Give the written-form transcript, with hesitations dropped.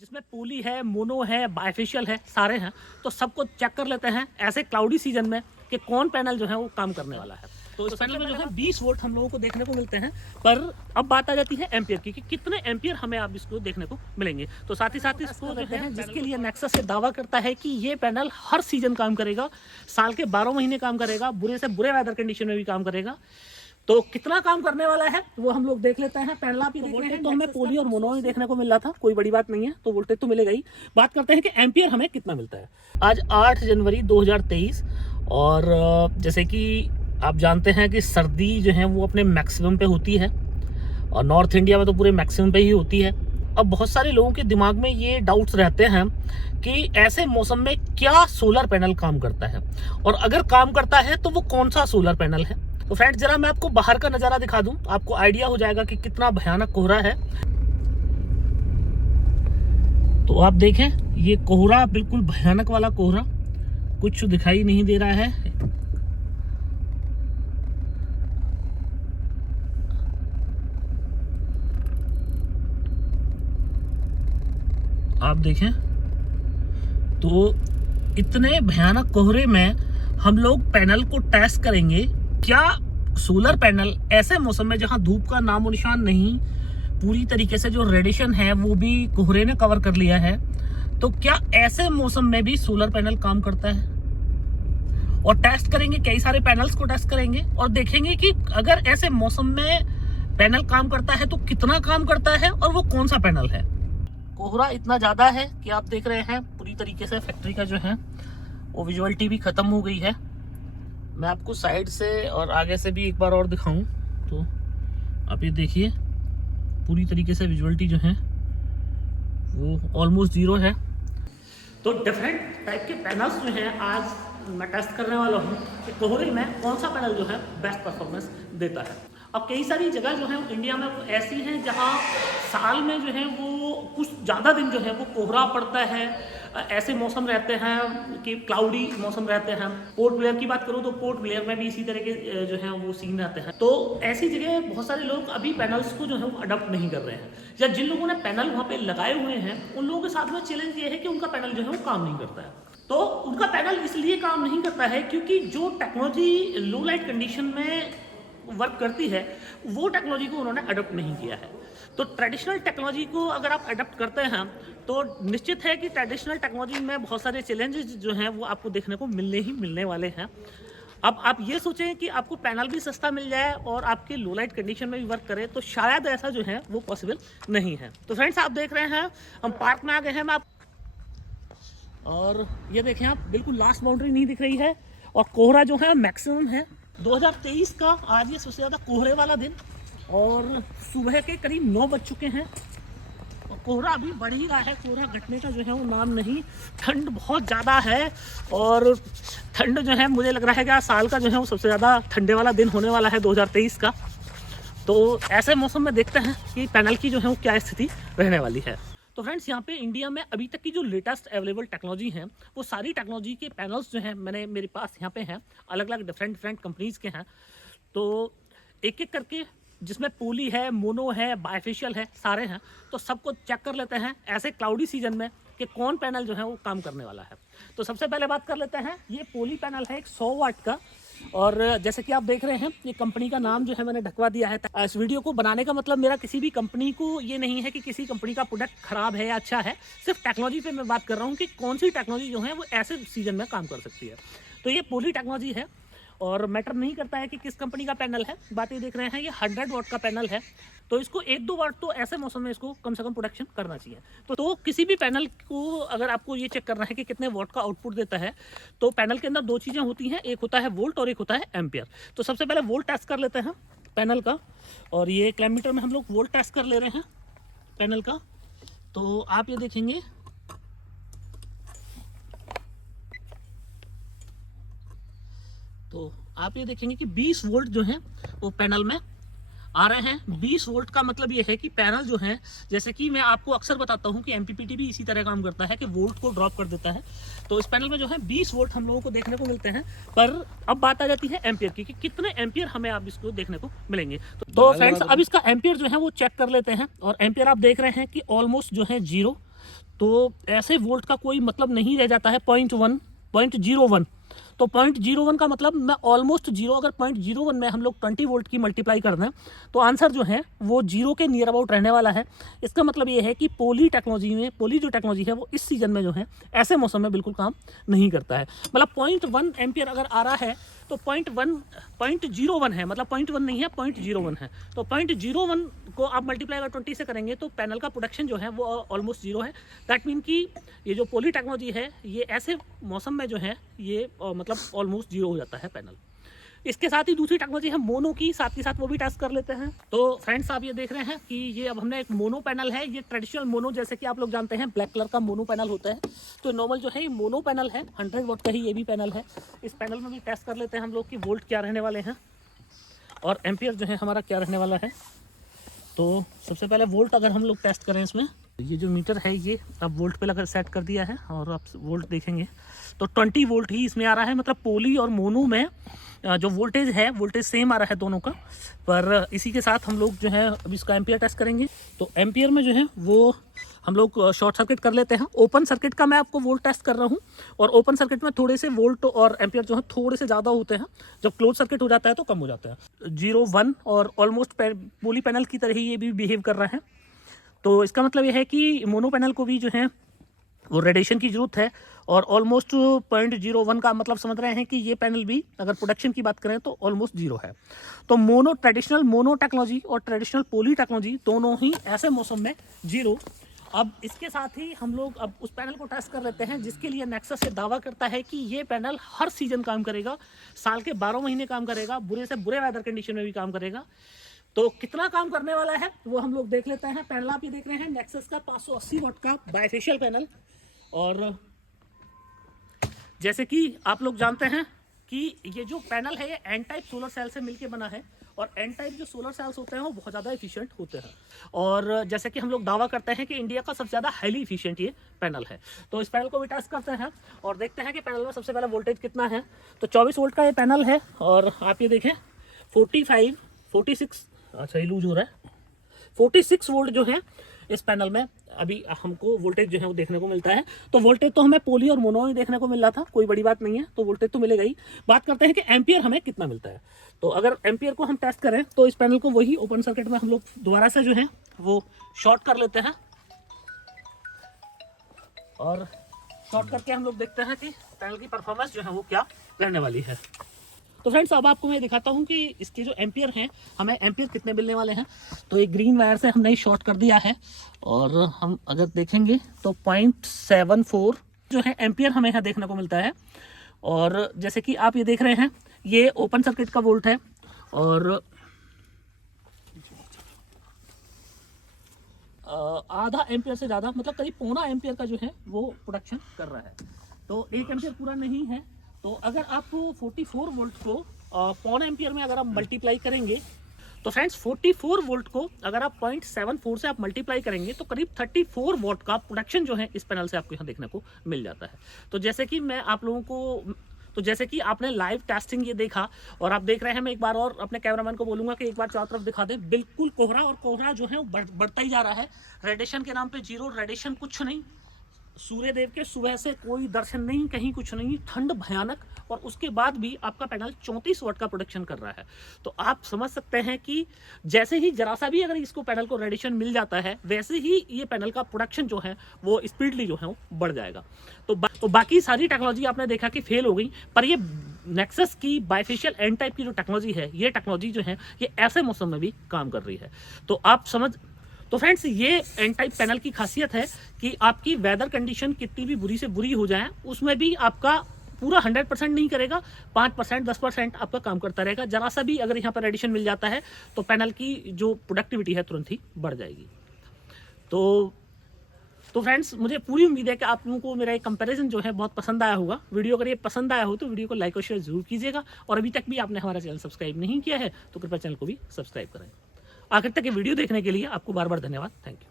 जिसमें पोली है, मोनो है, बाइफेशियल है, सारे हैं। तो सबको चेक कर लेते हैं ऐसे क्लाउडी सीजन में कि कौन पैनल जो है वो काम करने वाला है। तो इस पैनल में जो है 20 वोल्ट हम लोगों को देखने को मिलते हैं। पर अब बात आ जाती है एम्पियर की कि कितने एम्पियर हमें आप इसको देखने को मिलेंगे। तो साथ ही साथ इसको जो है जिसके लिए नेक्सस से दावा करता है कि ये पैनल हर सीजन काम करेगा, साल के 12 महीने काम करेगा, बुरे से बुरे वेदर कंडीशन में भी काम करेगा। तो कितना काम करने वाला है वो हम लोग देख लेते हैं। पैनल आप ही देख रहे हैं तो हमें पोली और मोनो ही देखने को मिल रहा था, कोई बड़ी बात नहीं है, तो वोल्टेज तो मिलेगा ही। बात करते हैं कि एम्पियर हमें कितना मिलता है। आज 8 जनवरी 2023 और जैसे कि आप जानते हैं कि सर्दी जो है वो अपने मैक्सिमम पे होती है और नॉर्थ इंडिया में तो पूरे मैक्सिमम पे ही होती है। अब बहुत सारे लोगों के दिमाग में ये डाउट्स रहते हैं कि ऐसे मौसम में क्या सोलर पैनल काम करता है और अगर काम करता है तो वो कौन सा सोलर पैनल है। तो फ्रेंड्स जरा मैं आपको बाहर का नज़ारा दिखा दूं, आपको आइडिया हो जाएगा कि कितना भयानक कोहरा है। तो आप देखें ये कोहरा बिल्कुल भयानक वाला कोहरा, कुछ दिखाई नहीं दे रहा है। आप देखें तो इतने भयानक कोहरे में हम लोग पैनल को टेस्ट करेंगे। क्या सोलर पैनल ऐसे मौसम में जहां धूप का नामो निशान नहीं, पूरी तरीके से जो रेडिएशन है वो भी कोहरे ने कवर कर लिया है, तो क्या ऐसे मौसम में भी सोलर पैनल काम करता है। और टेस्ट करेंगे, कई सारे पैनल्स को टेस्ट करेंगे और देखेंगे कि अगर ऐसे मौसम में पैनल काम करता है तो कितना काम करता है और वो कौन सा पैनल है। कोहरा इतना ज़्यादा है कि आप देख रहे हैं पूरी तरीके से फैक्ट्री का जो है वो विजुअलिटी भी ख़त्म हो गई है। मैं आपको साइड से और आगे से भी एक बार और दिखाऊं तो आप ये देखिए पूरी तरीके से विजुअलिटी जो है वो ऑलमोस्ट ज़ीरो है। तो डिफरेंट टाइप के पैनल्स जो हैं आज मैं टेस्ट करने वाला हूँ कि कोहरे में कौन सा पैनल जो है बेस्ट परफॉर्मेंस देता है। अब कई सारी जगह जो है इंडिया में वो ऐसी हैं जहाँ साल में जो है वो कुछ ज़्यादा दिन जो है वो कोहरा पड़ता है, ऐसे मौसम रहते हैं कि क्लाउडी मौसम रहते हैं। पोर्ट ब्लेयर की बात करूँ तो पोर्ट ब्लेयर में भी इसी तरह के जो है वो सीन रहते हैं। तो ऐसी जगह बहुत सारे लोग अभी पैनल्स को जो है वो अडॉप्ट नहीं कर रहे हैं, या जिन लोगों ने पैनल वहाँ पे लगाए हुए हैं उन लोगों के साथ में चैलेंज ये है कि उनका पैनल जो है वो काम नहीं करता है। तो उनका पैनल इसलिए काम नहीं करता है क्योंकि जो टेक्नोलॉजी लो लाइट कंडीशन में वर्क करती है वो टेक्नोलॉजी को उन्होंने अडॉप्ट नहीं किया है। तो ट्रेडिशनल टेक्नोलॉजी को अगर आप अडॉप्ट करते हैं तो निश्चित है कि ट्रेडिशनल टेक्नोलॉजी में बहुत सारे चैलेंजेस जो हैं वो आपको देखने को मिलने वाले हैं। अब आप ये सोचें कि आपको पैनल भी सस्ता मिल जाए और आपके लो लाइट कंडीशन में भी वर्क करे, तो शायद ऐसा जो है वो पॉसिबल नहीं है। तो फ्रेंड्स आप देख रहे हैं हम पार्क में आ गए हैं। मैं आप और ये देखें आप बिल्कुल लास्ट बाउंड्री नहीं दिख रही है और कोहरा जो है मैक्सिमम है। 2023 का आज ये सबसे ज़्यादा कोहरे वाला दिन और सुबह के करीब 9 बज चुके हैं और कोहरा अभी बढ़ ही रहा है, कोहरा घटने का जो है वो नाम नहीं। ठंड बहुत ज़्यादा है और ठंड जो है मुझे लग रहा है कि आज साल का जो है वो सबसे ज़्यादा ठंडे वाला दिन होने वाला है 2023 का। तो ऐसे मौसम में देखते हैं कि पैनल की जो है वो क्या स्थिति रहने वाली है। तो फ्रेंड्स यहाँ पे इंडिया में अभी तक की जो लेटेस्ट अवेलेबल टेक्नोलॉजी हैं वो सारी टेक्नोलॉजी के पैनल्स जो हैं मेरे पास यहाँ पे हैं, अलग अलग डिफरेंट कंपनीज़ के हैं। तो एक एक करके जिसमें पोली है, मोनो है, बाइफेशियल है, सारे हैं, तो सबको चेक कर लेते हैं ऐसे क्लाउडी सीजन में कि कौन पैनल जो है वो काम करने वाला है। तो सबसे पहले बात कर लेते हैं, ये पोली पैनल है एक 100 वाट का और जैसे कि आप देख रहे हैं ये कंपनी का नाम जो है मैंने ढकवा दिया है। इस वीडियो को बनाने का मतलब मेरा किसी भी कंपनी को ये नहीं है कि किसी कंपनी का प्रोडक्ट खराब है या अच्छा है, सिर्फ टेक्नोलॉजी पे मैं बात कर रहा हूँ कि कौन सी टेक्नोलॉजी जो है वो ऐसे सीजन में काम कर सकती है। तो ये पोली टेक्नोलॉजी है और मैटर नहीं करता है कि किस कंपनी का पैनल है। बात ये देख रहे हैं ये 100 वाट का पैनल है, तो इसको 1-2 वाट तो ऐसे मौसम में इसको कम से कम प्रोडक्शन करना चाहिए। तो किसी भी पैनल को अगर आपको ये चेक करना है कि कितने वाट का आउटपुट देता है, तो पैनल के अंदर 2 चीज़ें होती हैं, एक होता है वोल्ट और एक होता है एम्पियर। तो सबसे पहले वोल्ट टेस्ट कर लेते हैं पैनल का, और ये किलोमीटर में हम लोग वोल्ट टेस्ट कर ले रहे हैं पैनल का। तो आप ये देखेंगे तो आप ये देखेंगे कि 20 वोल्ट जो है वो पैनल में आ रहे हैं। 20 वोल्ट का मतलब ये है कि पैनल जो है, जैसे कि मैं आपको अक्सर बताता हूँ कि एमपीपीटी भी इसी तरह काम करता है कि वोल्ट को ड्रॉप कर देता है। तो इस पैनल में जो है 20 वोल्ट हम लोगों को देखने को मिलते हैं। पर अब बात आ जाती है एम्पियर की कि कितने एम्पियर हमें आप इसको देखने को मिलेंगे। तो फ्रेंड्स अब इसका एम्पियर जो है वो चेक कर लेते हैं और एम्पियर आप देख रहे हैं कि ऑलमोस्ट जो है 0। तो ऐसे वोल्ट का कोई मतलब नहीं रह जाता है 0.01। तो 0.01 का मतलब मैं ऑलमोस्ट जीरो, अगर 0.01 में हम लोग 20 वोल्ट की मल्टीप्लाई कर दें तो आंसर जो है वो जीरो के नियर अबाउट रहने वाला है। इसका मतलब ये है कि पोली जो टेक्नोलॉजी है वो इस सीजन में जो है ऐसे मौसम में बिल्कुल काम नहीं करता है। मतलब 0.1 एम्पियर अगर आ रहा है तो 0.01 है, मतलब 0.1 नहीं है, 0.01 है। तो 0.01 को आप मल्टीप्लाई अगर 20 से करेंगे तो पैनल का प्रोडक्शन जो है वो ऑलमोस्ट जीरो है। दैट मीन कि ये जो पोली टेक्नोलॉजी है ये ऐसे मौसम में जो है ये मतलब ऑलमोस्ट जीरो हो जाता है पैनल। इसके साथ ही दूसरी टेक्नोलॉजी है मोनो की, साथ के साथ वो भी टेस्ट कर लेते हैं। तो फ्रेंड्स आप ये देख रहे हैं कि ये अब हमने एक मोनो पैनल है, ये ट्रेडिशनल मोनो, जैसे कि आप लोग जानते हैं ब्लैक कलर का मोनो पैनल होता है। तो नॉर्मल जो है ये मोनो पैनल है, 100 वोल्ट का ही ये भी पैनल है। इस पैनल में भी टेस्ट कर लेते हैं हम लोग कि वोल्ट क्या रहने वाले हैं और एम्पियर जो है हमारा क्या रहने वाला है। तो सबसे पहले वोल्ट अगर हम लोग टेस्ट करें, इसमें ये जो मीटर है ये अब वोल्ट पे लगा सेट कर दिया है और आप वोल्ट देखेंगे तो 20 वोल्ट ही इसमें आ रहा है। मतलब पोली और मोनो में जो वोल्टेज है वोल्टेज सेम आ रहा है दोनों का। पर इसी के साथ हम लोग जो है अब इसका एम्पियर टेस्ट करेंगे। तो एम्पियर में जो है वो हम लोग शॉर्ट सर्किट कर लेते हैं। ओपन सर्किट का मैं आपको वोल्ट टेस्ट कर रहा हूँ और ओपन सर्किट में थोड़े से वोल्ट और एम्पियर जो है थोड़े से ज़्यादा होते हैं, जब क्लोज सर्किट हो जाता है तो कम हो जाता है। 0.1 और ऑलमोस्ट पोली पैनल की तरह ही ये भी बिहेव कर रहा है। तो इसका मतलब ये है कि मोनो पैनल को भी जो है वो रेडिएशन की ज़रूरत है और ऑलमोस्ट 0.01 का मतलब समझ रहे हैं कि ये पैनल भी अगर प्रोडक्शन की बात करें तो ऑलमोस्ट जीरो है। तो ट्रेडिशनल मोनो टेक्नोलॉजी और ट्रेडिशनल पोली टेक्नोलॉजी दोनों ही ऐसे मौसम में जीरो। अब इसके साथ ही हम लोग अब उस पैनल को टेस्ट कर लेते हैं जिसके लिए नेक्सस से दावा करता है कि ये पैनल हर सीजन काम करेगा, साल के 12 महीने काम करेगा, बुरे से बुरे वेदर कंडीशन में भी काम करेगा। तो कितना काम करने वाला है वो हम लोग देख लेते हैं। पैनल आप ये देख रहे हैं नेक्सस का 580 वाट का बाइफेशियल पैनल। और जैसे कि आप लोग जानते हैं कि ये जो पैनल है ये एन टाइप सोलर सेल से मिलके बना है और एन टाइप जो सोलर सेल्स होते हैं वो बहुत ज़्यादा एफिशिएंट होते हैं। और जैसे कि हम लोग दावा करते हैं कि इंडिया का सबसे ज़्यादा हाईली एफिशिएंट ये पैनल है। तो इस पैनल को भी टेस्ट करते हैं और देखते हैं कि पैनल में सबसे पहले वोल्टेज कितना है। तो 24 वोल्ट का ये पैनल है और आप ये देखें 46, अच्छा ये लूज हो रहा है, 46 वोल्ट जो है इस पैनल में अभी हमको वोल्टेज जो है वो देखने को मिलता है। तो वोल्टेज तो हमें पोली और मोनो ही देखने को मिल रहा था, कोई बड़ी बात नहीं है, तो वोल्टेज तो मिलेगा ही। बात करते हैं कि एम्पियर हमें कितना मिलता है। तो अगर एम्पियर को हम टेस्ट करें तो इस पैनल को वही ओपन सर्किट में हम लोग दोबारा से जो है वो शॉर्ट कर लेते हैं और शॉर्ट करके हम लोग देखते हैं कि पैनल की परफॉर्मेंस जो है वो क्या रहने वाली है। तो फ्रेंड्स अब आपको मैं दिखाता हूँ कि इसके जो एम्पियर हैं हमें एम्पियर कितने मिलने वाले हैं। तो एक ग्रीन वायर से हमने शॉर्ट कर दिया है और हम अगर देखेंगे तो 0.74 जो है एम्पियर हमें यहाँ देखने को मिलता है। और जैसे कि आप ये देख रहे हैं ये ओपन सर्किट का वोल्ट है और आधा एम्पियर से ज़्यादा, मतलब करीब पौना एम्पियर का जो है वो प्रोडक्शन कर रहा है। तो 1 एम्पियर पूरा नहीं है। तो अगर आप 44 वोल्ट को पौने एम्पियर में अगर आप मल्टीप्लाई करेंगे तो फ्रेंड्स 44 वोल्ट को अगर आप 0.74 से आप मल्टीप्लाई करेंगे तो करीब 34 वोल्ट का प्रोडक्शन जो है इस पैनल से आपको यहाँ देखने को मिल जाता है। तो जैसे कि मैं आप लोगों को जैसे कि आपने लाइव टेस्टिंग ये देखा और आप देख रहे हैं, मैं एक बार और अपने कैमरामैन को बोलूंगा कि एक बार चारों तरफ दिखा दे। बिल्कुल कोहरा और कोहरा जो है वो बढ़ता ही जा रहा है। रेडिएशन के नाम पे जीरो, रेडिएशन कुछ नहीं, सूर्य देव के सुबह से कोई दर्शन नहीं, कहीं कुछ नहीं, ठंड भयानक, और उसके बाद भी आपका पैनल 34 वाट का प्रोडक्शन कर रहा है। तो आप समझ सकते हैं कि जैसे ही जरा सा भी अगर इसको पैनल को रेडिएशन मिल जाता है वैसे ही ये पैनल का प्रोडक्शन जो है वो स्पीडली जो है वो बढ़ जाएगा। तो बाकी सारी टेक्नोलॉजी आपने देखा कि फेल हो गई, पर ये नेक्सस की बाइफेशियल एन टाइप की जो टेक्नोलॉजी है, ये टेक्नोलॉजी जो है ये ऐसे मौसम में भी काम कर रही है। तो फ्रेंड्स ये एन टाइप पैनल की खासियत है कि आपकी वेदर कंडीशन कितनी भी बुरी से बुरी हो जाए उसमें भी आपका पूरा 100% नहीं करेगा, 5% 10% आपका काम करता रहेगा। जरा सा भी अगर यहाँ पर रेडिएशन मिल जाता है तो पैनल की जो प्रोडक्टिविटी है तुरंत ही बढ़ जाएगी। तो फ्रेंड्स मुझे पूरी उम्मीद है कि आप लोगों को मेरा ये कंपैरिजन जो है बहुत पसंद आया होगा। वीडियो अगर ये पसंद आया हो तो वीडियो को लाइक और शेयर जरूर कीजिएगा और अभी तक भी आपने हमारा चैनल सब्सक्राइब नहीं किया है तो कृपया चैनल को भी सब्सक्राइब करें। आखिर तक ये वीडियो देखने के लिए आपको बार बार धन्यवाद। Thank you.